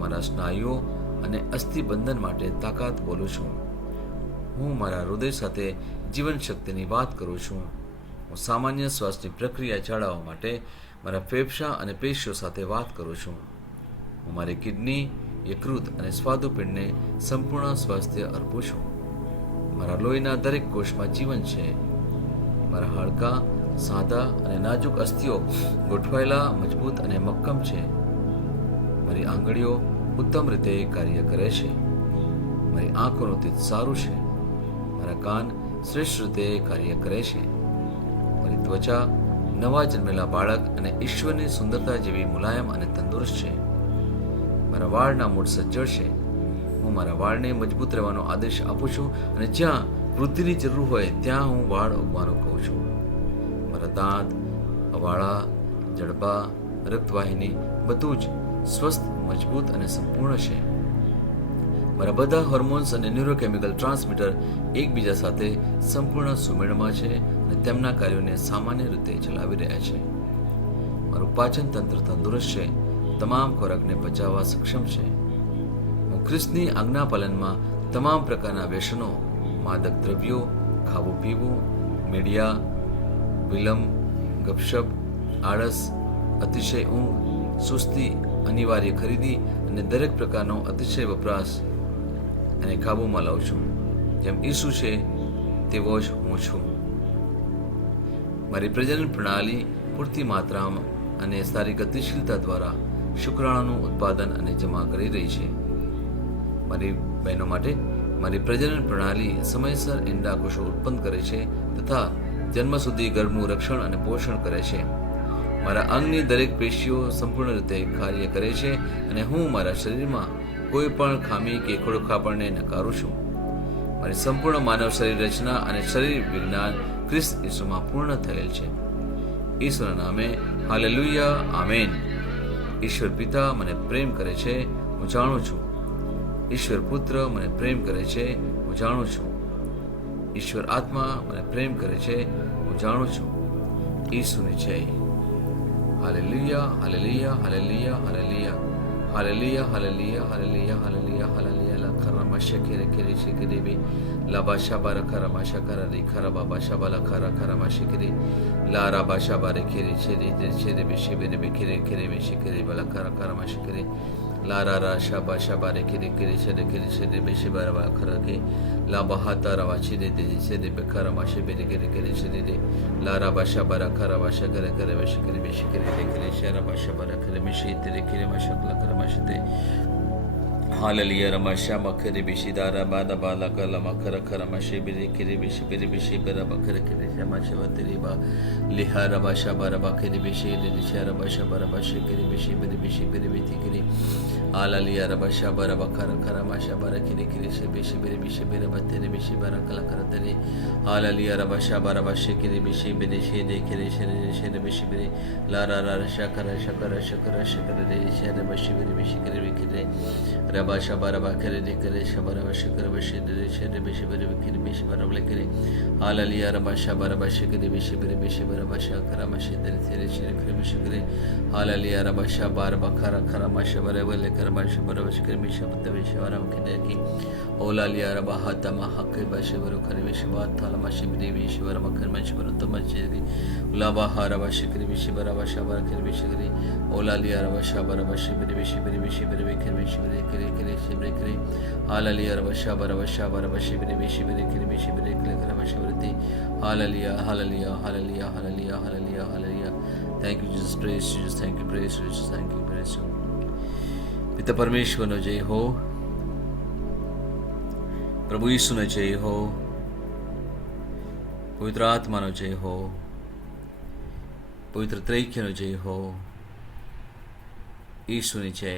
મારા સ્નાયુઓ અને અસ્થિબંધન માટે તાકાત બોલું છું. હું મારા હૃદય સાથે જીવન શક્તિની વાત કરું છું. હું સામાન્ય શ્વાસની પ્રક્રિયા જાળવવા માટે મારા ફેફસા અને પેશીઓ સાથે વાત કરું છું. હું મારી કિડની, યકૃત અને સ્વાદુપિંડને સંપૂર્ણ સ્વાસ્થ્ય અર્પું છું. મારા લોહીના દરેક કોષમાં જીવન છે. મારા હાડકાં સાદા અને નાજુક અસ્થિઓ ગોઠવાયેલા, મજબૂત અને મક્કમ છે. મારી આંગળીઓ ઉત્તમ રીતે કાર્ય કરે છે. મારી આંખોનું તેજ સારું છે. મારા કાન શ્રેષ્ઠ રીતે કાર્ય કરે છે. મારી ત્વચા નવા જન્મેલા બાળક અને ઈશ્વરની સુંદરતા જેવી મુલાયમ અને તંદુરસ્ત છે. મારા વાળના મૂળ સજ્જડ છે. હું મારા વાળને મજબૂત રહેવાનો આદેશ આપું છું અને જ્યાં વૃદ્ધિની જરૂર હોય ત્યાં હું વાળ ઉગવાનું કહું છું. મારા દાંત, અવાળા, જડબા, રક્તવાહિની બધું જ સ્વસ્થ, મજબૂત અને સંપૂર્ણ છે. મારા બધા હોર્મોન્સ અને ન્યુરોકેમિકલ ટ્રાન્સમીટર એકબીજા સાથે સંપૂર્ણ સુમેળમાં છે અને તેમના કાર્યોને સામાન્ય રીતે ચલાવી રહ્યા છે. મારું પાચન તંત્ર તંદુરસ્ત છે, તમામ ખોરાકને પચાવવા સક્ષમ છે. હું ખ્રિસ્તની આજ્ઞા પાલનમાં તમામ પ્રકારના વ્યસનો, માદક દ્રવ્યો, ખાવું પીવું, મીડિયા, વિલંબ, ગપશપ, આળસ, અતિશય ઊંઘ, સુસ્તી, અનિવાર્ય ખરીદી અને દરેક પ્રકારનો અતિશય વપરાશ અને કાબૂમાં લાવું છું. જેમ ઈસુ છે તેવો જ હું છું. મારી પ્રજનન પ્રણાલી પૂરતી માત્રામાં અને સારી ગતિશીલતા દ્વારા શુક્રાણુનું ઉત્પાદન અને જમા કરી રહી છે. મારી બહેનો માટે મારી પ્રજનન પ્રણાલી સમયસર ઈંડાકોષો ઉત્પન્ન કરે છે તથા જન્મ સુધી ગર્ભનું રક્ષણ અને પોષણ કરે છે. મારા અંગની દરેક પેશીઓ સંપૂર્ણ રીતે કાર્ય કરે છે અને હું મારા શરીરમાં કોઈ પણ ખામી કે ખોડખાપણને નકારું છું. મારી સંપૂર્ણ માનવ શરીર રચના અને શરીર વિજ્ઞાન ખ્રિસ્ત ઈસુમાં પૂર્ણ થયેલ છે. ઈસુના નામે હાલેલુયા, આમેન. ઈશ્વર પિતા મને પ્રેમ કરે છે, હું જાણું છું. ઈશ્વર પુત્ર મને પ્રેમ કરે છે, હું જાણું છું. ઈશ્વર આત્મા મને પ્રેમ કરે છે, હું જાણું છું. ઈસુની જય. Hallelujah, hallelujah, hallelujah, hallelujah, hallelujah, hallelujah, hallelujah, hallelujah, hallelujah. લા ખરામા શેખેરે ખેરે શેખેરે બે લાબા શાબારા ખરામા શાકારા રે ખરાબા બાશાબાલા ખરા ખરામા શેખેરે લા રાબા શાબારે ખેરે છેરે છેરે બે શેબેરે બે ખેરે ખેરે બે શેખેરે બલા ખરા ખરામા શેખેરે લા રા રા શાબા શાબારે ખેરે ખેરે છેરે બે શેબારા બલા ખરા કે લા બહાતા રવા છેરે દે છેરે બે ખરામા શેબેરે ખેરે ખેરે છેરે દે લા રાબા શાબારા ખરાબા શાકરે કરે બે શેખેરે દે ખેરે શારાબા શાબારા ખેરે બે શેતરે ખેરે મશકલા ખરામા શેતે હાલેલુયા. રમાશા મખરે બેશીદારા બાદા બાલા કલા મખર ખરમા શેબેરે ખેરે બેશી બેરે બેશી બરા બખરે ખેરે શમા શવતરી બા લિહા રબા શાબા રબા ખેરે બેશી રે દિશા રબા શાબા રબા શેખેરે બેશી બેરે બેથી ખેરે હાલેલુયા. રબા શાબા રબા ખર ખરમા શાબા ખેરે ખેરે શે બેશી બેરે બતેરે બેશી બરા કલા કરતરે હાલેલુયા. રબા શાબા રબા શેખેરે બેશી બેરે શે દે ખેરે શે બેશી બેરે લા રા રા શાકર રે શે બેશી બેરે ખેરે રબા શાબા રબા ખેરે દે કરે શાબા રબા શેખર બેશી દે શે બેશી બેરે ખેરે બેશી બરા બલે કરે હાલેલુયા. રબા શાબા રબા શેખેરે બેશી બેરે રબા શાકરા શે દે ખેરે ખેરે બેશી કરે હાલેલુયા. રબા શાબા રબા ખરા ખરા શાબા રે બલે કરમા શાબા રબા શેખેરે બેશી બતવે શારા ખેરે કી ઓલાલિયા રબા હાતા હકે બેશી બરો કરે બેશી બાત થાલા શેબરે બેશી બરા મખર મચ બરો તમ ચેરી ઉલાબા હારબા શેખેરે બેશી બરા શાબા ખેરે બેશી કરે ઓલાલિયા રબા શાબા રબા શેબરે બેશી બેરે ખેરે બેશી બેરે કરે કરે શેબરે કરે હાલેલુયા. રબા શાબા રબા શેબરે બેશી બેરે કરે કરમા શેબરતી hallelujah, hallelujah, hallelujah, hallelujah, hallelujah, hallelujah. Thank you Jesus, praise Jesus, thank you, praise Jesus, thank you, praise. પિતા પરમેશ્વરનો જય હો, પ્રભુ ઈસુનો જય હો, પવિત્ર આત્માનો જય હો, પવિત્ર ત્રૈક્યનો જય હો. ઈસુની જય.